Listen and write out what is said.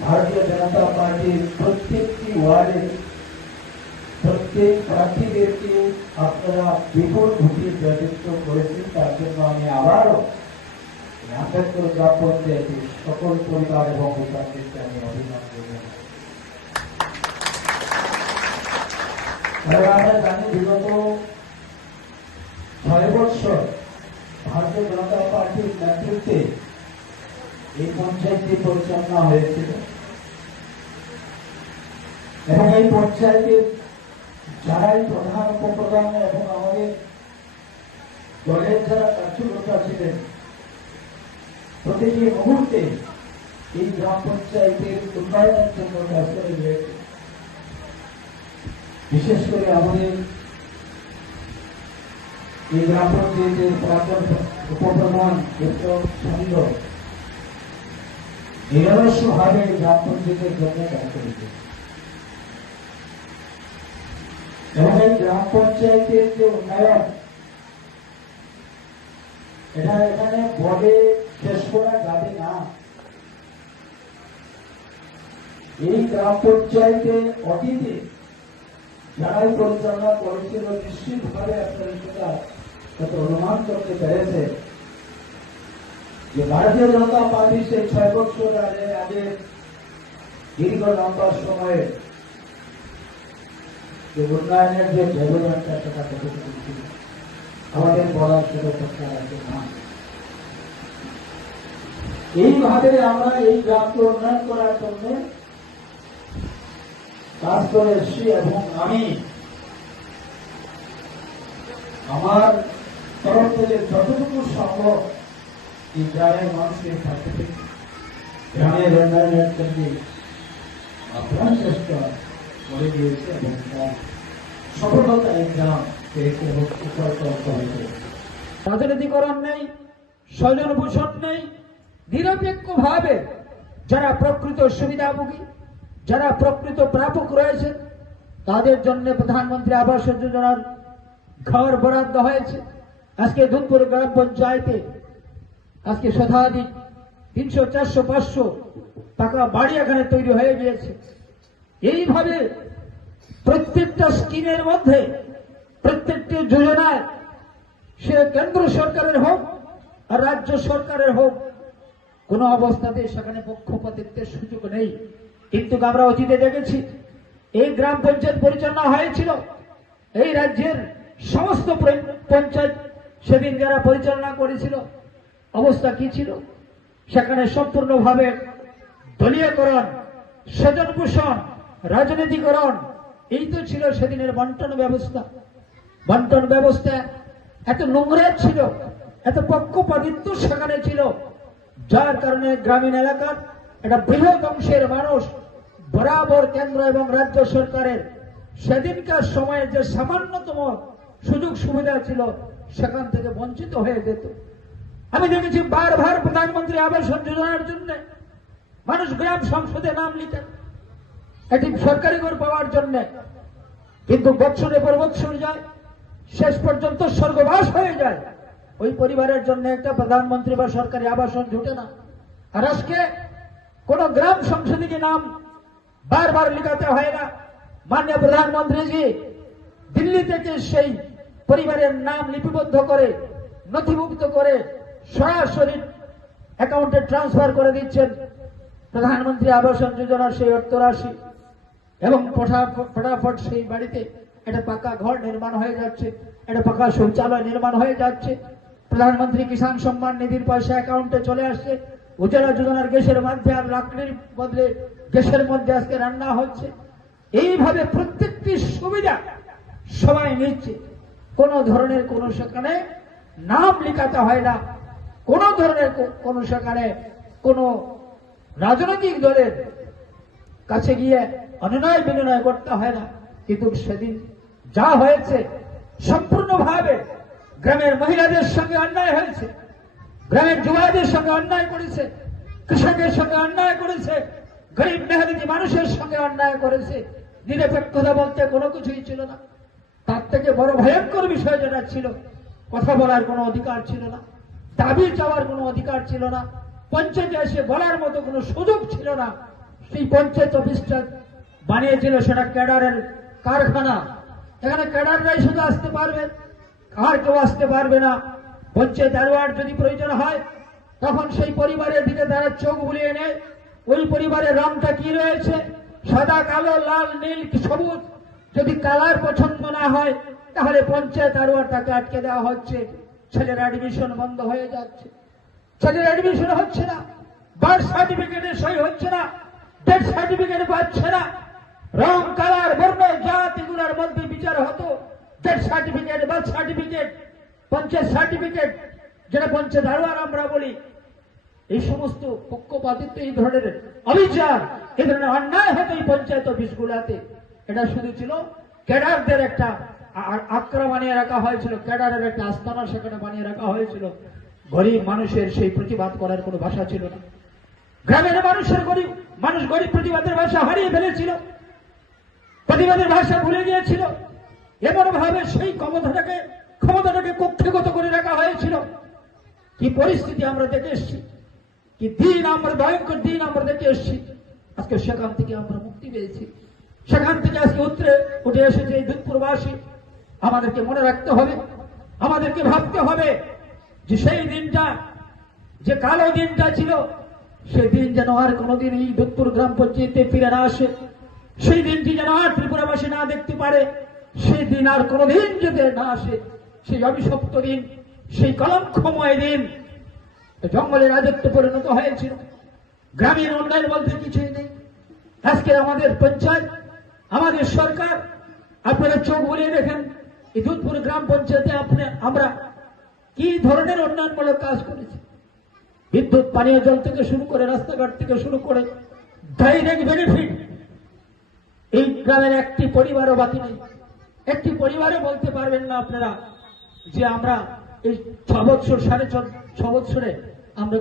ভারতীয় জনতা পার্টির প্রত্যেকটি ওয়ার্ডে প্রত্যেক প্রার্থীদেরকে আপনারা বিপুল ভোটে জয়যুক্ত করেছেন তার জন্য আমি আবারও এই আম্বেদকর গ্রাম পঞ্চায়েতের সকল পরিবার এবং ভোটারদেরকে আমি অভিনন্দন জানাই কারণ আমরা জানি বিগত ছয় বৎসর ভারতীয় জনতা পার্টির নেতৃত্বে এই পঞ্চায়েতটি পরিচালনা হয়েছিল। এবং এই পঞ্চায়েতের যারাই প্রধান উপপ্রধান এবং আমাদের দলের যারা কার্যকর্তা ছিলেন, প্রতিটি মুহূর্তে এই গ্রাম পঞ্চায়েতের উন্নয়নের জন্য করে রয়েছে। বিশেষ করে আমাদের এই গ্রাম পঞ্চায়েতের প্রাক্তন উপপ্রধান ডক্টর চন্দ্র নিরলস্য ভাবে গ্রাম পঞ্চায়েতের জন্য কাজ করেছে। এবং এই গ্রাম পঞ্চায়েতের যে উন্নয়ন, এটা এখানে বলে শেষ করা যাবে না। এই গ্রাম পঞ্চায়েতে অতীতে যারাই পরিচালনা করেছিল, নিশ্চিতভাবে আপনারা সেটা অনুমান করতে পেরেছে যে ভারতীয় জনতা পার্টি সেই ছয় বছর আগে আগে দীর্ঘ লম্বা সময়ে যে উন্নয়নের যে ব্যবধানটা, সেটা কতটুকু আমাদের বলার সেটা দরকার আছে এইভাবে আমরা এই গ্রামকে উন্নয়ন করার জন্য কাজ করে এসছি এবং আমি আমার তরফ থেকে যতটুকু সম্ভব সফলতা এই পেয়েছে এবং রাজনীতিকরণ নেই স্বজন পোষণ নেই নিরপেক্ষ ভাবে যারা প্রকৃত সুবিধাভোগী, যারা প্রকৃত প্রাপক রয়েছে, তাদের জন্য প্রধানমন্ত্রী আবাস যোজনার ঘর বরাদ্দ হয়েছে। আজকে দুধপুর গ্রাম পঞ্চায়েতে আজকে শতাধিক তিনশো, চারশো, পাঁচশো টাকা বাড়ি এখানে তৈরি হয়ে গিয়েছে। এইভাবে প্রত্যেকটা স্কিমের মধ্যে প্রত্যেকটি যোজনায় সে কেন্দ্র সরকারের হোক আর রাজ্য সরকারের হোক, কোন অবস্থাতে সেখানে পক্ষপাতিত্বের সুযোগ নেই। কিন্তু আমরা অতীতে দেখেছি, এই গ্রাম পঞ্চায়েত পরিচালনা হয়েছিল, এই রাজ্যের সমস্ত পঞ্চায়েত সেদিন যারা পরিচালনা করেছিল। অবস্থা কি ছিল? সেখানে সম্পূর্ণভাবে দলীয়করণ স্বজন পোষণ রাজনীতিকরণ, এই তো ছিল সেদিনের বন্টন ব্যবস্থা। বন্টন ব্যবস্থা এত নোংরা ছিল, এত পক্ষপাতিত্ব সেখানে ছিল, যার কারণে গ্রামীণ এলাকার একটা বৃহৎ অংশের মানুষ বরাবর কেন্দ্র এবং রাজ্য সরকারের সেদিনকার সময়ে যে সামান্যতম সুযোগ সুবিধা ছিল, সেখান থেকে বঞ্চিত হয়ে যেত। আমি দেখেছি বারবার প্রধানমন্ত্রী আবাস যোজনার জন্য মানুষ গ্রাম সংসদে নাম লিখেন। এটি সরকারি ঘর পাওয়ার জন্য। কিন্তু বৎসরে পর বৎসর যায়, শেষ পর্যন্ত স্বর্গবাস হয়ে যায়। ওই পরিবারের জন্য একটা প্রধানমন্ত্রী বা সরকারি আবাসন জুটে না। আর আজকে কোন গ্রাম সংসদে নাম বারবার লিখাতে হয় না। মাননীয় প্রধানমন্ত্রীজি, দিল্লি থেকে সেই পরিবারের নাম লিপিবদ্ধ করে, নথিভুক্ত করে সরাসরি অ্যাকাউন্টে ট্রান্সফার করে দিচ্ছেন প্রধানমন্ত্রী আবাসন যোজনার সেই অর্থ রাশি এবং ফটাফট সেই বাড়িতে একটা পাকা ঘর নির্মাণ হয়ে যাচ্ছে, একটা পাকা শৌচালয় নির্মাণ হয়ে যাচ্ছে। প্রধানমন্ত্রী কিষাণ সম্মান নিধির পয়সা অ্যাকাউন্টে চলে আসছে। উজ্জ্বলা যোজনার গ্যাসের মধ্যে আর লাকড়ির বদলে গ্যাসের মধ্যে আজকে রান্না হচ্ছে। এইভাবে প্রত্যেকটি সুবিধা সবাই নিচ্ছে। কোন ধরনের কোন সেখানে নাম লেখাতে হয় না। কোন ধরনের কোন সেখানে কোন রাজনৈতিক দলের কাছে গিয়ে অনুনয় বিনয় করতে হয় না। কিন্তু সেদিন যা হয়েছে, সম্পূর্ণভাবে গ্রামের মহিলাদের সঙ্গে অন্যায় হয়েছে। গ্রামের যুবাদের সঙ্গে অন্যায় করেছে, কৃষকের সঙ্গে অন্যায় করেছে, গরিব মেহনতি মানুষের সঙ্গে অন্যায় করেছে। নিরপেক্ষতা বলতে কোনো কিছুই ছিল না। তার থেকে বড় ভয়ঙ্কর বিষয় যেটা ছিল, কথা বলার কোনো অধিকার ছিল না। দাবি চাওয়ার কোনো অধিকার ছিল না, পঞ্চায়েতে এসে বলার মতো কোনো সুযোগ ছিল না। সেই পঞ্চায়েত অফিসটা বানিয়েছিল সেটা ক্যাডারের কারখানা। এখানে ক্যাডাররাই শুধু আসতে পারবে, আর কেউ আসতে পারবে না। পঞ্চায়েত আরোয়ার যদি প্রয়োজন হয়, তখন সেই পরিবারের দিকে তারা চোখ বুলিয়ে নেয়। ওই পরিবারের রংটা কি রয়েছে? সাদা, কালো, লাল, নীল সবুজ? যদি কালার পছন্দ না হয়, তাহলে পঞ্চায়েত আরোয়ার তাকে আটকে দেওয়া হচ্ছে। ছেলের অ্যাডমিশন বন্ধ হয়ে যাচ্ছে। ছেলের অ্যাডমিশন হচ্ছে না। বার্থ সার্টিফিকেটে সই হচ্ছে না। ডেথ সার্টিফিকেট পাচ্ছে না। রং কালার বর্ণ, জাত এগুলোর মধ্যে বিচার হতো। Death certificate birth certificate panchayat certificate যেটা পঞ্চায়েত আরোয়ার আমরা বলি। এই সমস্ত পক্ষপাতিত্ব, এই ধরনের অবিচার, এই ধরনের অন্যায় হতো এই পঞ্চায়েত অফিসগুলোতে এটা শুধু ছিল ক্যাডারদের একটা আ- আক্রা বানিয়ে রাখা হয়েছিল, ক্যাডারের একটা আস্তানা সেখানে বানিয়ে রাখা হয়েছিল। গরিব মানুষের সেই প্রতিবাদ করার কোনো ভাষা ছিল না। গ্রামের মানুষের গরিব মানুষ গরিব প্রতিবাদের ভাষা হারিয়ে ফেলেছিল। প্রতিবাদের ভাষা ভুলে গিয়েছিল। এমন ভাবে সেই ক্ষমতাটাকে ক্ষমতাটাকে কক্ষিগত করে রাখা হয়েছিল। কি পরিস্থিতি আমরা দেখে এসেছি? কি দিন আমরা, ভয়ঙ্কর দিন আমরা দেখে এসেছি? আজকে সেখান থেকে আমরা মুক্তি পেয়েছি। সেখান থেকে আজকে উত্তরে উঠে এসেছে এই দুধপুরবাসী। আমাদেরকে মনে রাখতে হবে, আমাদেরকে ভাবতে হবে যে সেই দিনটা, যে কালো দিনটা ছিল, সেই দিন যেন আর কোনোদিন এই দুধপুর গ্রাম পঞ্চায়েতে ফিরে না আসে। সেই দিনটি যেন আর ত্রিপুরাবাসী না দেখতে পারে, সেই দিন আর কোনোদিন যদি না আসে, সেই অভিশপ্ত দিন, সেই কলঙ্কময় দিন জঙ্গলে রাজত্ব পরিণত হয়েছিল। গ্রামীণ উন্নয়ন বলতে কিছুই নেই। আজকে আমাদের পঞ্চায়েত, আমাদের সরকার, আপনারা চোখ বলিয়ে দেখেন এই দুধপুর গ্রাম পঞ্চায়েতে আপনি, আমরা কি ধরনের উন্নয়নমূলক কাজ করেছি? বিদ্যুৎ, পানীয় জল থেকে শুরু করে রাস্তাঘাট থেকে শুরু করে ডাইরেক্ট বেনিফিট এই গ্রামের একটি পরিবারও বাকি নেই। একটি পরিবারও বলতে পারবেন না আপনারা যে আমরা এই ছ বছর, সাড়ে ছ বছরে আমরা